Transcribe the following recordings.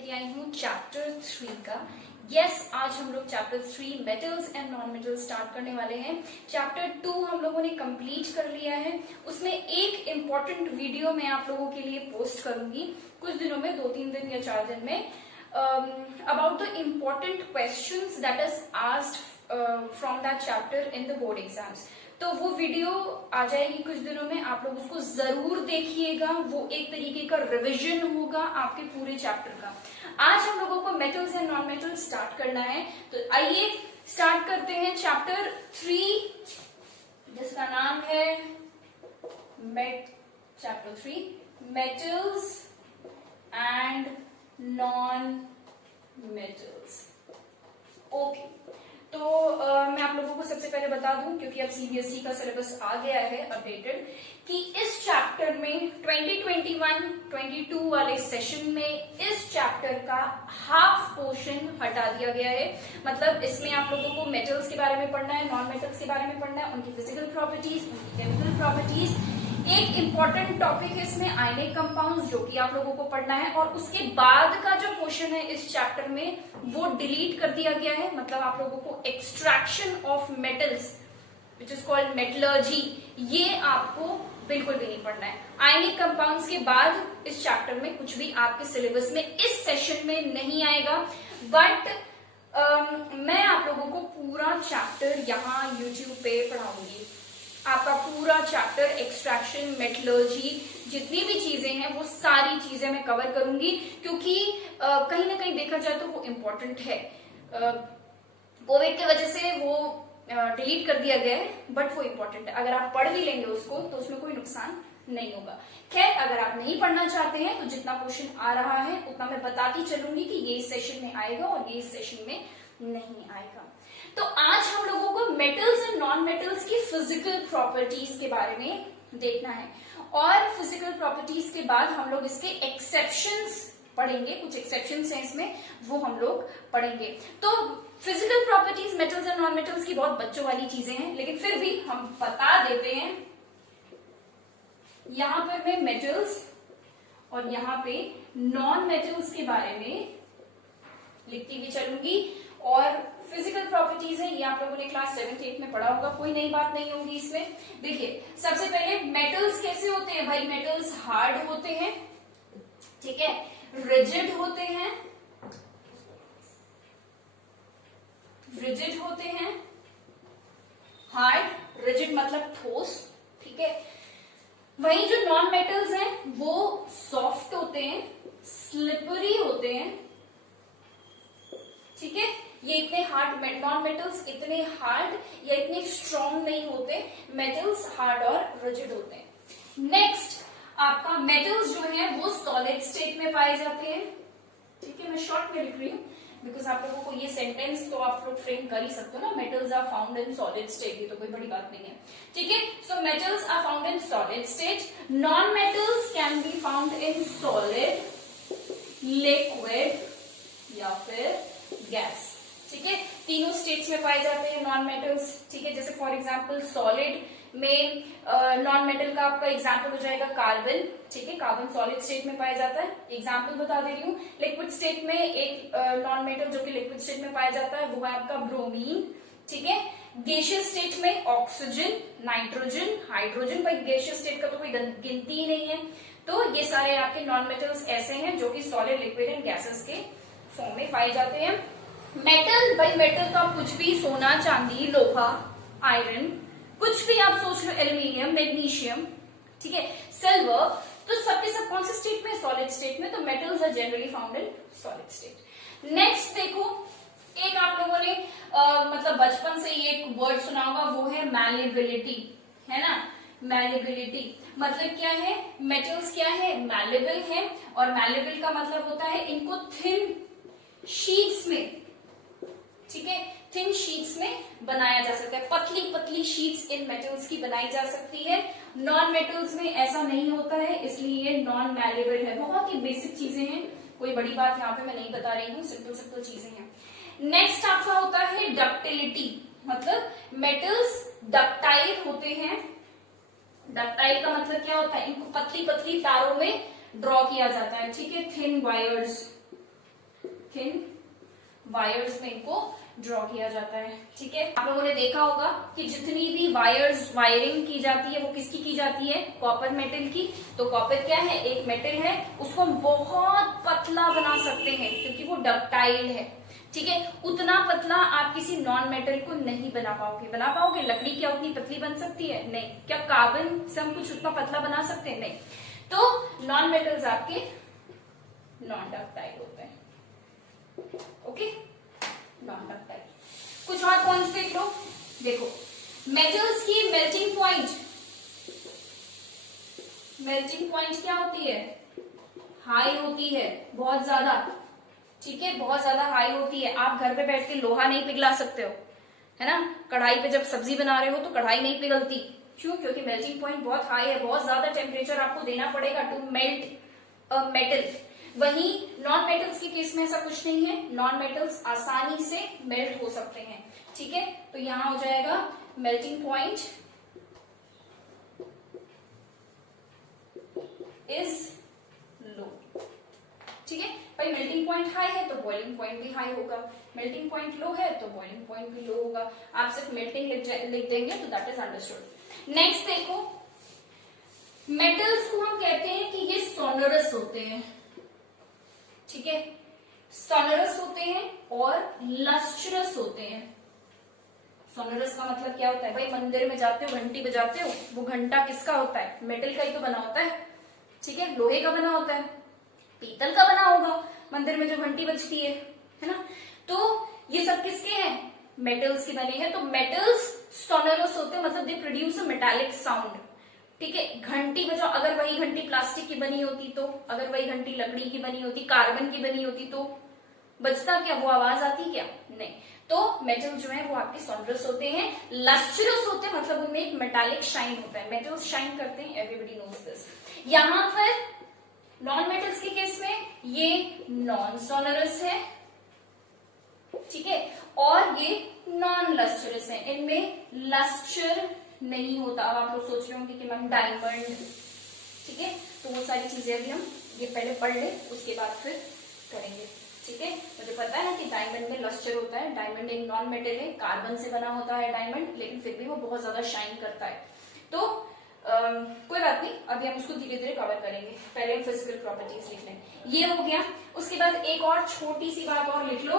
लेके आई हूँ चैप्टर 3 का। आज हम लोग chapter 3 metals and non metals start करने वाले हैं। चैप्टर 2 हम लोगों ने कंप्लीट कर लिया है। उसमें एक इम्पॉर्टेंट वीडियो मैं आप लोगों के लिए पोस्ट करूंगी कुछ दिनों में, 2-3 दिन या 4 दिन में, about the important questions that is asked from that chapter in the board exams. तो वो वीडियो आ जाएगी कुछ दिनों में, आप लोग उसको जरूर देखिएगा। वो एक तरीके का रिवीजन होगा आपके पूरे चैप्टर का। आज हम लोगों को metals and non metals start करना है, तो आइए स्टार्ट करते हैं चैप्टर 3 जिसका नाम है chapter 3 metals and non metals. Okay, तो मैं आप लोगों को सबसे पहले बता दूं, क्योंकि अब सीबीएसई का सिलेबस आ गया है अपडेटेड, कि इस चैप्टर में 2021-22 वाले सेशन में इस चैप्टर का हाफ पोर्शन हटा दिया गया है। मतलब इसमें आप लोगों को मेटल्स के बारे में पढ़ना है, नॉन मेटल्स के बारे में पढ़ना है, उनकी फिजिकल प्रॉपर्टीज, उनकी केमिकल प्रॉपर्टीज। एक इंपॉर्टेंट टॉपिक है इसमें आयनिक कंपाउंड्स, जो कि आप लोगों को पढ़ना है। और उसके बाद का जो पोर्शन है इस चैप्टर में वो डिलीट कर दिया गया है। मतलब आप लोगों को extraction of metals which is called metallurgy, ये आपको बिल्कुल भी नहीं पढ़ना है। आयनिक कंपाउंड्स के बाद इस चैप्टर में कुछ भी आपके सिलेबस में इस सेशन में नहीं आएगा। बट मैं आप लोगों को पूरा चैप्टर यहाँ यूट्यूब पे पढ़ाऊंगी। आपका पूरा चैप्टर एक्सट्रैक्शन, मेटलर्जी, जितनी भी चीजें हैं वो सारी चीजें मैं कवर करूंगी, क्योंकि कहीं ना कहीं देखा जाए तो वो इम्पोर्टेंट है। कोविड की वजह से वो डिलीट कर दिया गया है, बट वो इम्पोर्टेंट है। अगर आप पढ़ भी लेंगे उसको तो उसमें कोई नुकसान नहीं होगा। खैर, अगर आप नहीं पढ़ना चाहते हैं तो जितना क्वेश्चन आ रहा है उतना मैं बताती चलूंगी कि ये इस सेशन में आएगा और ये इस सेशन में नहीं आएगा। तो आज हम लोगों को मेटल्स एंड नॉन मेटल्स की फिजिकल प्रॉपर्टीज के बारे में देखना है, और फिजिकल प्रॉपर्टीज के बाद हम लोग इसके एक्सेप्शंस पढ़ेंगे। कुछ एक्सेप्शंस हैं इसमें, वो हम लोग पढ़ेंगे। तो physical properties metals and non metals की बहुत बच्चों वाली चीजें हैं, लेकिन फिर भी हम बता देते हैं। यहां पर मैं मेटल्स और यहां पे नॉन मेटल्स के बारे में लिखती हुई चलूंगी। और फिजिकल प्रॉपर्टीज है, ये आप लोगों ने क्लास 7th-8th में पढ़ा होगा, कोई नई बात नहीं होगी इसमें। देखिए, सबसे पहले मेटल्स कैसे होते हैं भाई? मेटल्स हार्ड होते हैं, ठीक है, रिजिड होते हैं, हार्ड, रिजिड मतलब ठोस, ठीक है। वहीं जो नॉन मेटल्स हैं वो सॉफ्ट होते हैं, स्लिपरी होते हैं, ठीक है। ये इतने हार्ड, नॉन मेटल्स इतने हार्ड या इतने स्ट्रॉन्ग नहीं होते, मेटल्स हार्ड और रिजिड होते हैं। नेक्स्ट, आपका मेटल्स जो है वो सॉलिड स्टेट में पाए जाते हैं, ठीक है। मैं शॉर्ट में लिख रही हूँ बिकॉज आप लोगों को ये सेंटेंस तो आप लोग फ्रेम कर ही सकते हो ना, metals are found in solid state, ये तो कोई बड़ी बात नहीं है, ठीक है। So metals are found in solid state. Non metals can be found in solid, liquid या फिर गैस, ठीक है। तीनों स्टेट्स में पाए जाते हैं नॉन मेटल्स, ठीक है। जैसे फॉर एग्जांपल सॉलिड में नॉन मेटल का आपका एग्जांपल हो जाएगा कार्बन, ठीक है। कार्बन सॉलिड स्टेट में पाया जाता है। एग्जांपल बता दे रही हूँ, लिक्विड स्टेट में एक नॉन मेटल जो कि लिक्विड स्टेट में पाया जाता है वो है आपका ब्रोमीन, ठीक है। गैसियस स्टेट में ऑक्सीजन, नाइट्रोजन, हाइड्रोजन। भाई गैसियस स्टेट का तो कोई गिनती ही नहीं है। तो ये सारे आपके नॉन मेटल्स ऐसे हैं जो कि सॉलिड, लिक्विड एंड गैसेस के फॉर्म में पाए जाते हैं। मेटल, भाई मेटल का कुछ भी, सोना, चांदी, लोहा, आयरन, कुछ भी आप सोच लो, एल्यूमिनियम, मैग्नीशियम, ठीक है, सिल्वर, तो सबके सब कौन से स्टेट में? सॉलिड स्टेट में। तो metals are generally found in solid state. Next देखो, एक आप लोगों ने मतलब बचपन से ये एक वर्ड सुना होगा, वो है मैलेबिलिटी, है ना। मैलेबिलिटी मतलब क्या है? मेटल्स क्या है? मैलेबल है, और मैलेबल का मतलब होता है इनको थिन शीट्स में, ठीक है, थिन शीट्स में बनाया जा सकता है। पतली पतली शीट्स इन मेटल्स की बनाई जा सकती है। नॉन मेटल्स में ऐसा नहीं होता है, इसलिए ये नॉन मैलेबल है। बहुत ही बेसिक चीजें हैं, कोई बड़ी बात यहाँ पे मैं नहीं बता रही हूँ, सिंपल सिंपल चीजें हैं। नेक्स्ट आपका होता है डक्टिलिटी, मतलब मेटल्स डक्टाइल होते हैं। डक्टाइल का मतलब क्या होता है? इनको पतली पतली तारों में ड्रॉ किया जाता है, ठीक है, थिन वायर्स, थिन वायर्स में इनको ड्रॉ किया जाता है। ठीक है, आप लोगों ने देखा होगा कि जितनी भी वायरिंग की जाती है वो किसकी की जाती है, कॉपर मेटल की। तो कॉपर क्या है, एक मेटल है, उसको हम बहुत पतला बना सकते हैं क्योंकि वो डक्टाइल है। ठीक है, उतना पतला आप किसी नॉन मेटल को नहीं बना पाओगे। लकड़ी क्या उतनी पतली बन सकती है, नहीं। क्या कार्बन से हम कुछ उतना पतला बना सकते हैं, नहीं। तो नॉन मेटल्स आपके नॉन डक्टाइल होते हैं। Okay, non ductile. कुछ और पॉइंट्स देख लो। देखो, मेटल्स की मेल्टिंग पॉइंट क्या होती है, हाई होती है, बहुत ज्यादा। ठीक है, बहुत ज्यादा हाई होती है। आप घर पे बैठ के लोहा नहीं पिघला सकते हो, है ना। कढ़ाई पे जब सब्जी बना रहे हो तो कढ़ाई नहीं पिघलती, क्यों, क्योंकि मेल्टिंग पॉइंट बहुत हाई है, बहुत ज्यादा टेम्परेचर आपको देना पड़ेगा टू मेल्ट अ मेटल। वहीं नॉन मेटल्स के केस में ऐसा कुछ नहीं है, नॉन मेटल्स आसानी से मेल्ट हो सकते हैं। ठीक है, तो यहां हो जाएगा मेल्टिंग पॉइंट इज लो। ठीक है भाई, मेल्टिंग पॉइंट हाई है तो बॉइलिंग पॉइंट भी हाई होगा, मेल्टिंग पॉइंट लो है तो बॉइलिंग पॉइंट भी लो होगा। आप सिर्फ मेल्टिंग लिख देंगे तो दैट इज अंडरस्टूड। नेक्स्ट देखो, मेटल्स को हम कहते हैं कि ये सोनरस होते हैं। ठीक है, सोनरस होते हैं और लस्ट्रस होते हैं। सोनरस का मतलब क्या होता है भाई, मंदिर में जाते हो घंटी बजाते हो, वो घंटा किसका होता है, मेटल का ही तो बना होता है। ठीक है, लोहे का बना होता है, पीतल का बना होगा मंदिर में जो घंटी बजती है ना। तो ये सब किसके हैं, मेटल्स के बने हैं। तो मेटल्स सोनरस होते हैं, मतलब they produce a metallic sound. ठीक है, घंटी बजाओ, अगर वही घंटी प्लास्टिक की बनी होती तो, अगर वही घंटी लकड़ी की बनी होती, कार्बन की बनी होती तो बजता क्या, वो आवाज आती क्या, नहीं। तो मेटल जो है वो आपके सोनरस होते हैं। लस्ट्रस होते हैं, मतलब उनमें एक मेटालिक शाइन होता है, मेटल्स शाइन करते हैं, एवरीबॉडी नोज दिस। यहां पर नॉन मेटल्स के केस में ये नॉन सोनरस है। ठीक है, और ये नॉन लस्ट्रस है, इनमें लस्टर नहीं होता। अब आप लोग सोच रहे होंगे कि मैम डायमंड, ठीक है, तो वो सारी चीजें अभी हम ये पहले पढ़ ले, उसके बाद फिर करेंगे। ठीक है, मुझे पता है ना कि डायमंड में लस्टर होता है, डायमंड एक नॉन मेटल है, कार्बन से बना होता है डायमंड, लेकिन फिर भी वो बहुत ज्यादा शाइन करता है। तो कोई बात नहीं, अभी हम उसको धीरे धीरे कवर करेंगे, पहले हम फिजिकल प्रॉपर्टीज लिख लें। ये हो गया। उसके बाद एक और छोटी सी बात और लिख लो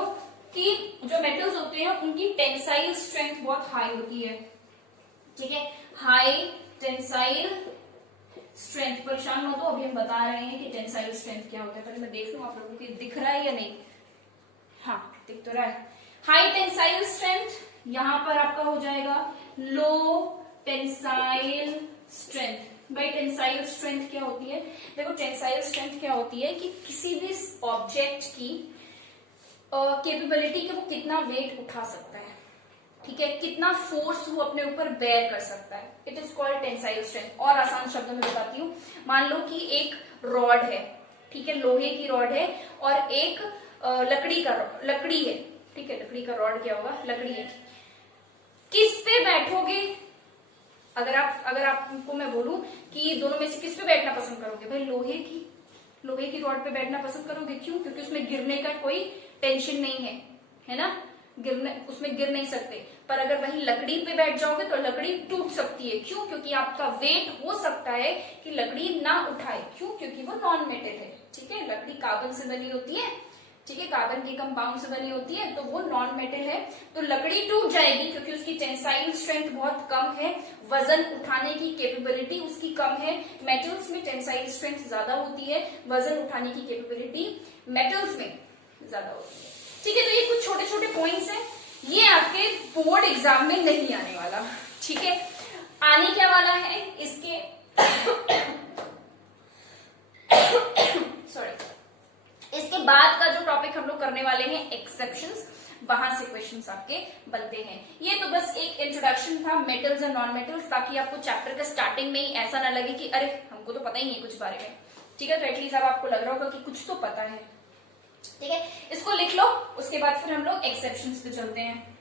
कि जो मेटल्स होते हैं उनकी टेंसाइल स्ट्रेंथ बहुत हाई होती है। ठीक है, हाई टेंसाइल स्ट्रेंथ। परेशान मत हो, अभी हम बता रहे हैं कि टेंसाइल स्ट्रेंथ क्या होता है। पहले मैं देख लूं आप लोगों को दिख रहा है या नहीं। हाँ, दिख तो रहा है। हाई टेंसाइल स्ट्रेंथ, यहां पर आपका हो जाएगा लो टेंसाइल स्ट्रेंथ। भाई टेंसाइल स्ट्रेंथ क्या होती है, देखो टेंसाइल स्ट्रेंथ क्या होती है कि किसी भी ऑब्जेक्ट की कैपेबिलिटी कि वो कितना वेट उठा सकता है। ठीक है, कितना फोर्स वो अपने ऊपर बेयर कर सकता है, it is called tensile strength. और आसान शब्दों में बताती हूँ, मान लो कि एक रॉड है, ठीक है, लोहे की रॉड है, और एक लकड़ी है। ठीक है, लकड़ी का रॉड क्या होगा, लकड़ी है। किस पे बैठोगे, अगर आपको मैं बोलूं कि दोनों में से किस पे बैठना पसंद करोगे, भाई लोहे की रॉड पे बैठना पसंद करोगे। क्यों, क्योंकि उसमें गिरने का कोई टेंशन नहीं है ना, उसमें गिर नहीं सकते। पर अगर वही लकड़ी पे बैठ जाओगे तो लकड़ी टूट सकती है। क्यों, क्योंकि आपका वेट हो सकता है कि लकड़ी ना उठाए। क्यों, क्योंकि वो नॉन मेटल है। ठीक है, लकड़ी कार्बन से बनी होती है, ठीक है, कार्बन के कंपाउंड से बनी होती है, तो वो नॉन मेटल है, तो लकड़ी टूट जाएगी क्योंकि उसकी टेंसाइल स्ट्रेंथ बहुत कम है, वजन उठाने की कैपेबिलिटी उसकी कम है। मेटल्स में टेंसाइल स्ट्रेंथ ज्यादा होती है, वजन उठाने की कैपेबिलिटी मेटल्स में ज्यादा होती है। ठीक है, तो ये कुछ छोटे छोटे पॉइंट्स हैं, ये आपके बोर्ड एग्जाम में नहीं आने वाला। ठीक है, आने क्या वाला है इसके सॉरी, इसके बाद का जो टॉपिक हम लोग करने वाले हैं एक्सेप्शंस, वहां से क्वेश्चंस आपके बनते हैं। ये तो बस एक इंट्रोडक्शन था मेटल्स एंड नॉन मेटल्स, ताकि आपको चैप्टर के स्टार्टिंग में ही ऐसा ना लगे कि अरे हमको तो पता ही नहीं कुछ बारे में। ठीक है, तो एटलीस्ट अब आपको लग रहा होगा कि कुछ तो पता है। ठीक है, इसको लिख लो, उसके बाद फिर हम लोग एक्सेप्शंस पे चलते हैं।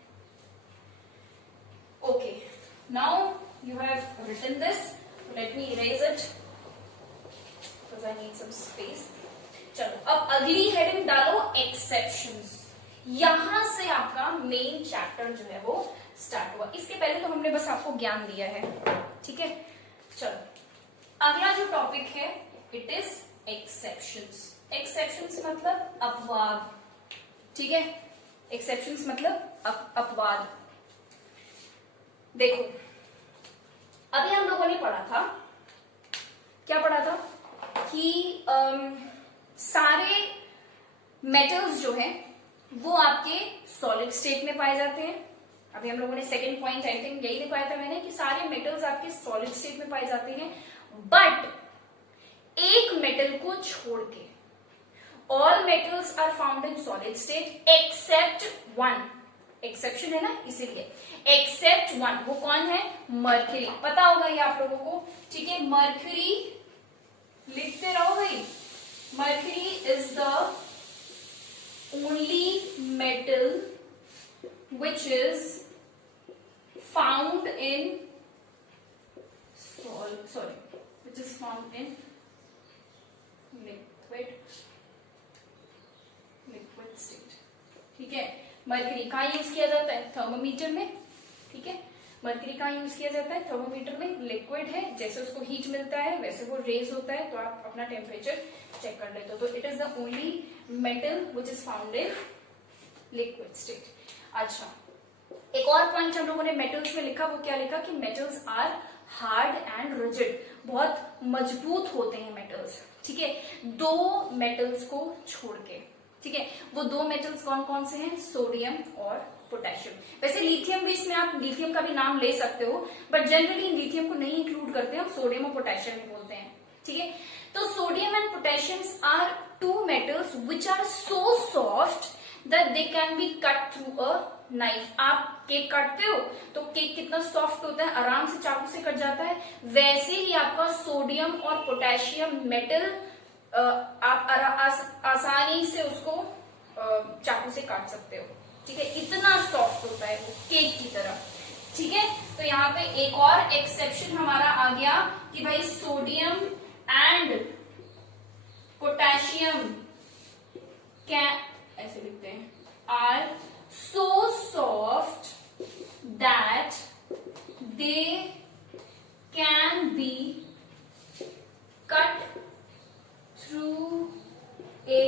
Okay, now you have written this, let me erase it because I need some space. चलो अब अगली हेडिंग डालो एक्सेप्शंस। यहां से आपका मेन चैप्टर जो है वो स्टार्ट हुआ। इसके पहले तो हमने बस आपको ज्ञान दिया है, ठीक है। चलो अगला जो टॉपिक है इट इज एक्सेप्शंस। एक्सेप्शंस मतलब अपवाद, ठीक है। एक्सेप्शंस मतलब अपवाद। देखो अभी हम लोगों ने पढ़ा था, क्या पढ़ा था कि सारे मेटल्स जो हैं वो आपके सॉलिड स्टेट में पाए जाते हैं। अभी हम लोगों ने सेकंड पॉइंट आई थिंक यही दिखाया था मैंने कि सारे मेटल्स आपके सॉलिड स्टेट में पाए जाते हैं, बट एक मेटल को छोड़ के all metals are found in solid state except one. Exception है ना, इसीलिए एक्सेप्ट वन। वो कौन है? मर्क्यूरी। पता होगा ये आप लोगों को, ठीक है। मर्क्यूरी लिखते रहो भाई। Mercury is the only metal which is found in which is found in liquid state, ठीक है। मर्क्यूरी कहाँ यूज किया जाता है? थर्मोमीटर में, ठीक है। मर्क्यूरी कहाँ यूज किया जाता है? थर्मोमीटर में। लिक्विड है, जैसे उसको हीट मिलता है वैसे वो रेज होता है, तो आप अपना टेम्परेचर चेक कर लेते हो। तो it is the only metal which is found in liquid state. अच्छा, एक और पॉइंट हम लोगों ने मेटल्स में लिखा, वो क्या लिखा कि metals are hard and rigid, बहुत मजबूत होते हैं मेटल्स, ठीक है। दो मेटल्स को छोड़ के, ठीक है। वो दो मेटल्स कौन कौन से हैं? सोडियम और पोटेशियम। वैसे लिथियम भी इसमें, आप लिथियम का भी नाम ले सकते हो, बट जनरली लिथियम को नहीं इंक्लूड करते हैं, हम सोडियम और पोटेशियम बोलते हैं, ठीक है। तो sodium and potassium are two metals which are so soft that they can be cut through a knife। आप केक काटते हो तो केक कितना सॉफ्ट होता है, आराम से चाकू से कट जाता है। वैसे ही आपका सोडियम और पोटेशियम मेटल आप आसानी से उसको चाकू से काट सकते हो, ठीक है। इतना सॉफ्ट होता है वो केक की तरह, ठीक है। तो यहाँ पे एक और एक्सेप्शन हमारा आ गया कि भाई सोडियम एंड पोटेशियम कैन, ऐसे लिखते हैं, are so soft that they can be cut through a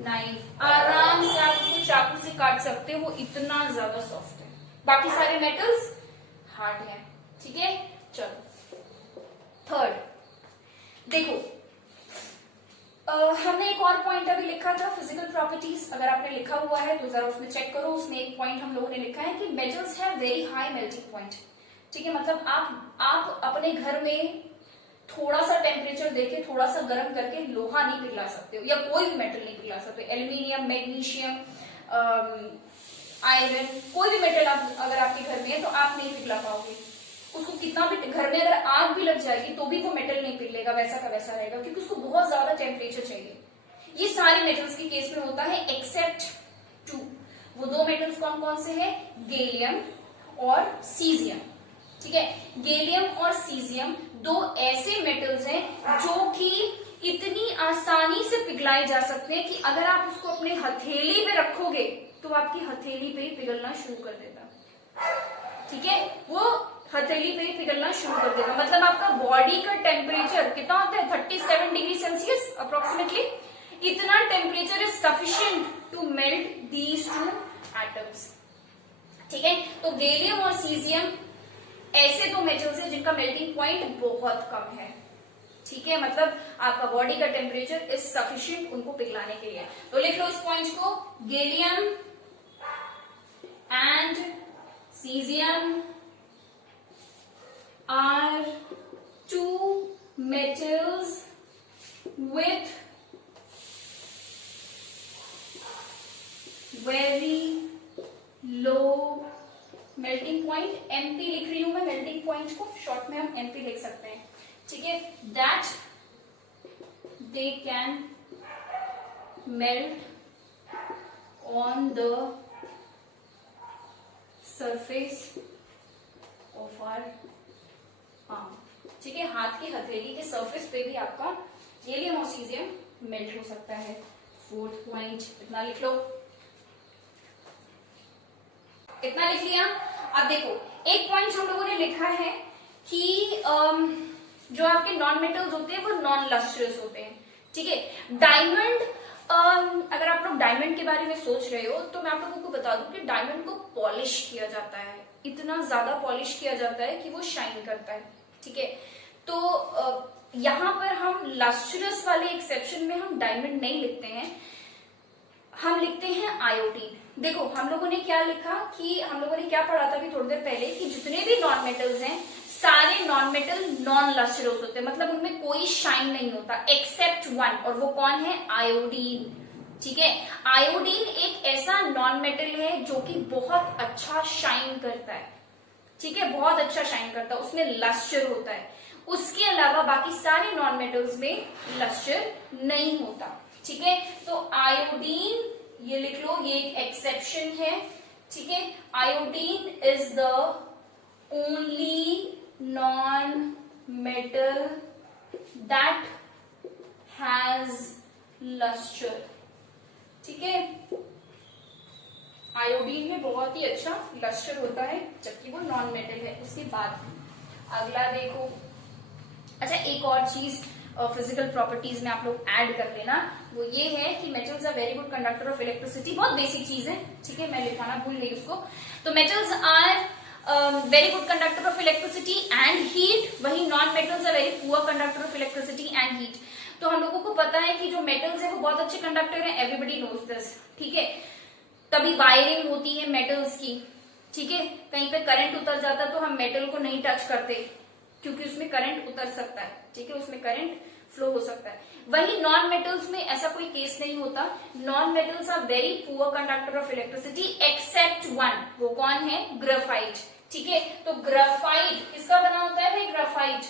knife. आराम से आप उसको चाकू से काट सकते हो, वो इतना ज्यादा सॉफ्ट है। बाकी सारे मेटल्स हार्ड हैं, ठीक है। चलो थर्ड देखो, हमने एक और पॉइंट अभी लिखा था फिजिकल प्रॉपर्टीज। अगर आपने लिखा हुआ है तो जरा उसमें चेक करो। उसमें एक पॉइंट हम लोगों ने लिखा है कि metals have very high melting point, ठीक है। मतलब आप अपने घर में थोड़ा सा टेम्परेचर देके थोड़ा सा गर्म करके लोहा नहीं पिघला सकते हो, या कोई भी मेटल नहीं पिघला सकते। एल्यूमिनियम, मैग्नीशियम, आयरन, कोई भी मेटल अगर आपके घर में है तो आप नहीं पिघला पाओगे उसको। कितना भी घर में अगर आग भी लग जाएगी तो भी वो मेटल नहीं पिघलेगा, वैसा का वैसा रहेगा, क्योंकि उसको बहुत ज्यादा टेम्परेचर चाहिए। ये सारे मेटल्स के केस में होता है एक्सेप्ट टू। वो दो मेटल्स कौन कौन से हैं? गैलियम और सीजियम, ठीक है। गैलियम और सीजियम दो ऐसे मेटल्स हैं जो कि इतनी आसानी से पिघलाए जा सकते हैं कि अगर आप उसको अपने हथेली पे रखोगे तो आपकी हथेली पे ही पिघलना शुरू कर देगा, ठीक है। वो हथेली पे ही पिघलना शुरू कर देगा। मतलब आपका बॉडी का टेम्परेचर कितना होता है? 37 डिग्री सेल्सियस अप्रोक्सीमेटली। इतना temperature is sufficient to melt these two atoms, ठीक है। तो गैलियम और सीजियम ऐसे दो मेटल्स हैं जिनका मेल्टिंग पॉइंट बहुत कम है, ठीक है। मतलब आपका बॉडी का टेम्परेचर इज सफिशिएंट उनको पिघलाने के लिए। तो लिख लो इस पॉइंट को, gallium and caesium are two metals with very low melting point। MP लिख रही हूं मैं melting point को, शॉर्ट में हम MP लिख सकते हैं, ठीक है। that they can melt on the surface of our palm, ठीक है। हाथ की हथेली के सरफेस पे भी आपका गैलियम और सीजियम मेल्ट हो सकता है। फोर्थ पॉइंट इतना लिख लो, इतना लिख लिया। अब देखो एक पॉइंट हम लोगों ने लिखा है कि जो आपके नॉन मेटल्स होते हैं वो नॉन लस्ट्रस होते हैं, ठीक है। डायमंड, अगर आप लोग डायमंड के बारे में सोच रहे हो तो मैं आप लोगों को बता दूं कि डायमंड को पॉलिश किया जाता है, इतना ज्यादा पॉलिश किया जाता है कि वो शाइन करता है, ठीक है। तो यहाँ पर हम लस्ट्रस वाले एक्सेप्शन में हम डायमंड नहीं लिखते हैं, हम लिखते हैं आयोडीन। देखो हम लोगों ने क्या लिखा कि हम लोगों ने क्या पढ़ा था अभी थोड़ी देर पहले कि जितने भी नॉन मेटल्स हैं सारे नॉन मेटल नॉन लस्ट्रस होते हैं, मतलब उनमें कोई शाइन नहीं होता एक्सेप्ट वन, और वो कौन है? आयोडीन, ठीक है। आयोडीन एक ऐसा नॉन मेटल है जो कि बहुत अच्छा शाइन करता है, ठीक है, बहुत अच्छा शाइन करता है, उसमें लस्टर होता है। उसके अलावा बाकी सारे नॉन मेटल्स में लस्टर नहीं होता, ठीक है। तो आयोडीन ये लिख लो, ये एक एक्सेप्शन है, ठीक है। Iodine is the only non metal that has lustre, ठीक है। आयोडीन में बहुत ही अच्छा लस्टर होता है जबकि वो नॉन मेटल है। उसके बाद अगला देखो, अच्छा एक और चीज फिजिकल प्रॉपर्टीज में आप लोग ऐड कर लेना, वो ये है कि metals are very good conductor of electricity, बहुत बेसिक चीज है, ठीक है, मैं लिखाना भूल गई उसको। तो metals are very good conductor of electricity and heat, वही non metals are very poor conductor of electricity and heat. तो हम लोगों को पता है कि जो मेटल्स है वो बहुत अच्छे कंडक्टर है, एवरीबडी नोज दिस, ठीक है। तभी वायरिंग होती है मेटल्स की, ठीक है। कहीं पे करंट उतर जाता है तो हम मेटल को नहीं टच करते क्योंकि उसमें करंट उतर सकता है, ठीक है, उसमें करंट फ्लो हो सकता है। वही नॉन मेटल्स में ऐसा कोई केस नहीं होता। Non metals are very poor conductor of electricity except one, वो कौन है? ग्रेफाइट, ठीक है। तो ग्रेफाइट किसका बना होता है भाई? Graphite,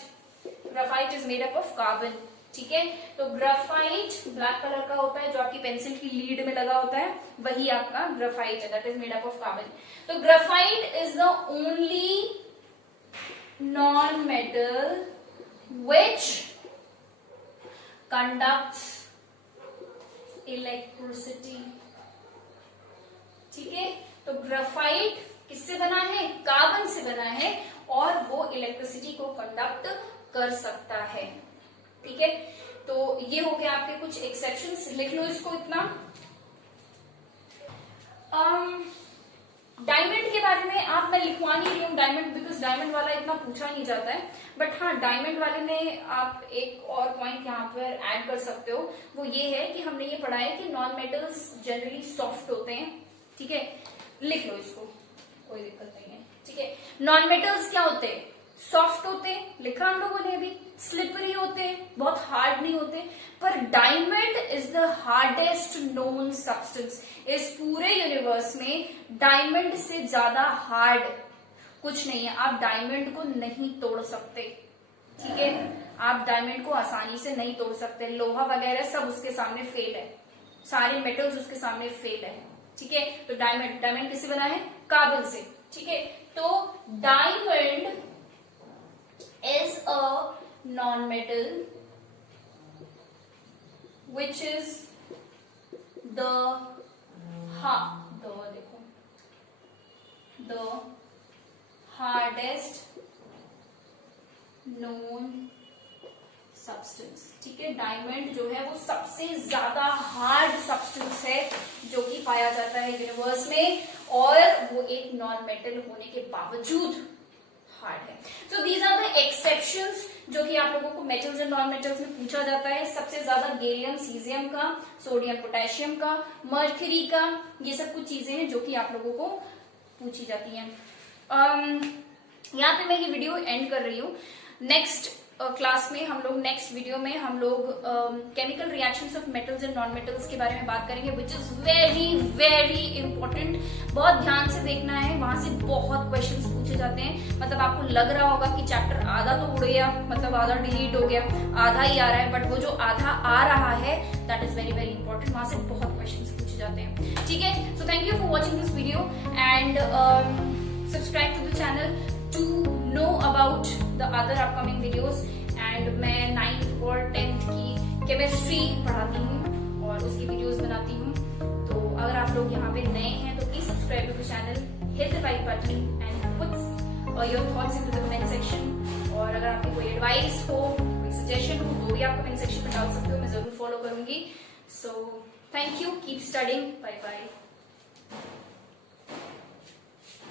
graphite is made up of carbon, ठीक है। तो ग्रेफाइट ब्लैक कलर का होता है जो आपकी पेंसिल की लीड में लगा होता है, वही आपका ग्रेफाइट है, that is made up of carbon. तो graphite is the only non-metal which conducts electricity, ठीक है। तो ग्रेफाइट किससे बना है? कार्बन से बना है, और वो इलेक्ट्रिसिटी को कंडक्ट कर सकता है, ठीक है। तो ये हो गया आपके कुछ एक्सेप्शंस, लिख लो इसको इतना। डायमंड के बारे में आप, मैं लिखवा नहीं रही हूँ डायमंड, बिकॉज डायमंड वाला इतना पूछा नहीं जाता है, बट हाँ डायमंड वाले में आप एक और पॉइंट यहाँ पर ऐड कर सकते हो, वो ये है कि हमने ये पढ़ा है कि नॉन मेटल्स जनरली सॉफ्ट होते हैं, ठीक है। लिख लो इसको, कोई दिक्कत नहीं है, ठीक है। नॉन मेटल्स क्या होते हैं? सॉफ्ट होते हैं, लिखा हम लोगों ने अभी। स्लिपरी होते हैं, बहुत हार्ड नहीं होते। पर diamond is the hardest known substance. इस पूरे यूनिवर्स में डायमंड से ज्यादा हार्ड कुछ नहीं है, आप डायमंड को नहीं तोड़ सकते, ठीक है। आप डायमंड को आसानी से नहीं तोड़ सकते, लोहा वगैरह सब उसके सामने फेल है, सारे मेटल्स उसके सामने फेल है, ठीक है। तो डायमंड, डायमंड किससे बना है? कार्बन से, ठीक है। तो diamond is a non-metal which is the hardest known substance, ठीक है। डायमंड जो है वो सबसे ज्यादा हार्ड सब्सटेंस है जो कि पाया जाता है यूनिवर्स में, और वो एक नॉन मेटल होने के बावजूद हार्ड है। So these are the exceptions जो कि आप लोगों को मेटल्स एंड नॉन मेटल्स में पूछा जाता है। सबसे ज्यादा गैलियम, सीजियम का, सोडियम, पोटेशियम का, मर्क्यूरी का, ये सब कुछ चीजें हैं जो कि आप लोगों को पूछी जाती हैं। यहाँ पे मैं ये वीडियो एंड कर रही हूँ। नेक्स्ट क्लास में हम लोग, नेक्स्ट वीडियो में हम लोग chemical reactions of metals and non metals के बारे में बात करेंगे, which is very very important. बहुत ध्यान से देखना है, वहां से बहुत क्वेश्चंस पूछे जाते हैं। मतलब आपको लग रहा होगा कि चैप्टर आधा तो उड़ गया, मतलब आधा डिलीट हो गया, आधा ही आ रहा है, बट वो जो आधा आ रहा है that is very very important, वहां से बहुत क्वेश्चंस पूछे जाते हैं, ठीक है। So thank you for watching this video and subscribe to the channel to know about the other upcoming videos, and मैं 9th और 10th की केमिस्ट्री पढ़ाती हूँ और उसकी वीडियोस बनाती हूँ। तो अगर आप लोग यहाँ पे नए हैं तो please subscribe to the channel, hit the like button and put your thoughts into the comment section. और अगर आपकी कोई एडवाइस हो, कोई सजेशन हो, तो भी आप कमेंट सेक्शन में डाल सकते हो, मैं जरूर फॉलो करूंगी। So thank you, keep studying, bye bye.